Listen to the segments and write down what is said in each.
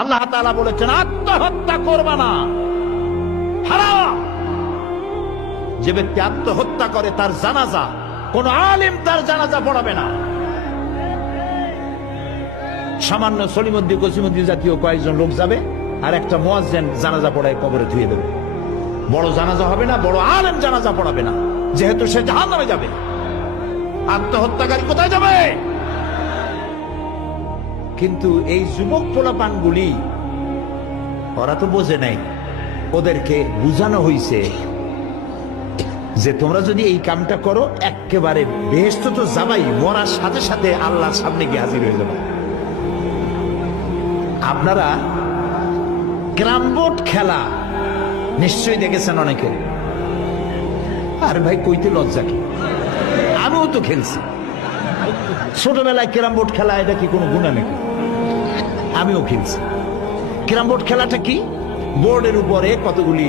আল্লাহ তাআলা বলেছেন আত্মহত্যা করবা না, হারাম। যে ব্যক্তি আত্মহত্যা করে তার জানাজা কোন আলেম তার জানাজা পড়াবে না। সামান্য সলিমুদ্দি কসিমুদ্দি জাতীয় কয়েকজন লোক যাবে, আর একটা মুয়াজ্জিন জানাজা পড়ায় কবরে ধুয়ে দেবে। বড় জানাজা হবে না, বড় আলেম জানাজা পড়াবে না, যেহেতু সে জাহান্নামে যাবে। আত্মহত্যাকারী কোথায় যাবে? কিন্তু এই যুবক পোলাপানগুলি ওরা তো বোঝে নাই, ওদেরকে বুঝানো হইছে যে তোমরা যদি এই কামটা করো একেবারে বেহেশত তো যাবাই, মরার সাথে সাথে আল্লাহর সামনে গিয়ে হাজির হয়ে যাবে। আপনারা ক্যারাম বোর্ড খেলা নিশ্চয়ই দেখেছেন অনেকে। আর ভাই কইতে লজ্জা কি, আমিও তো খেলছি ছোটবেলায় ক্যারাম বোর্ড খেলা। এটা কি কোনো গুনাহ নাকি? আমিও খেলছি। ক্যারাম বোর্ড খেলাটা কি? বোর্ডের উপরে কতগুলি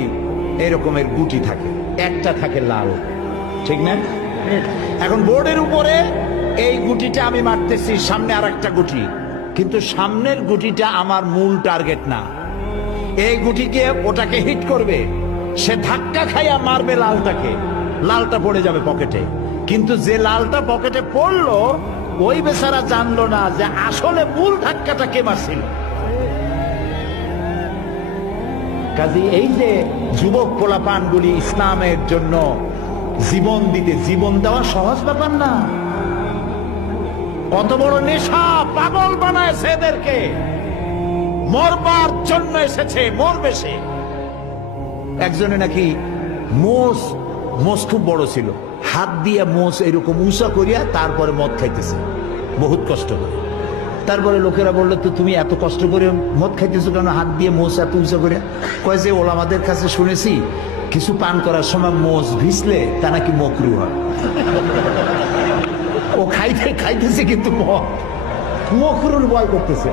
এরকমের গুটি থাকে, একটা থাকে লাল, ঠিক না? এখন বোর্ডের উপরে এই গুটিটা আমি মারতেছি, সামনে আর একটা গুটি, কিন্তু সামনের গুটিটা আমার মূল টার্গেট না। এই গুটিকে ওটাকে হিট করবে, সে ধাক্কা খাইয়া মারবে লালটাকে, লালটা পড়ে যাবে পকেটে। কিন্তু যে লালটা পকেটে পড়লো ওই বেচারা জানলো না যে আসলে মূল ধাক্কাটা কে মারছিল। কাজে এই যে যুবক পোলাপানগুলি ইসলামের জন্য জীবন দিতে, জীবন দেওয়া সহজ ব্যাপার না। কত বড় নেশা, পাগল বানায় এদেরকে। মরবার জন্য এসেছে, মরবে সে। একজনে নাকি মোষ খুব বড় ছিল, হাত দিয়ে মোষ এরকম উঁচা করিয়া তারপরে মদ খাইতেছে বহুত কষ্ট করে। তারপরে লোকেরা বললো, তো তুমি এত কষ্ট করে মদ খাইতেছো কেন, হাত দিয়ে মোষ এত উঁচা করে? কয় যে ওলামাদের কাছে শুনেছি কিছু পান করার সময় মোষ ভিজলে তা নাকি মকরু হয়। ও খাইতেছে কিন্তু মকরুর ভয় করতেছে।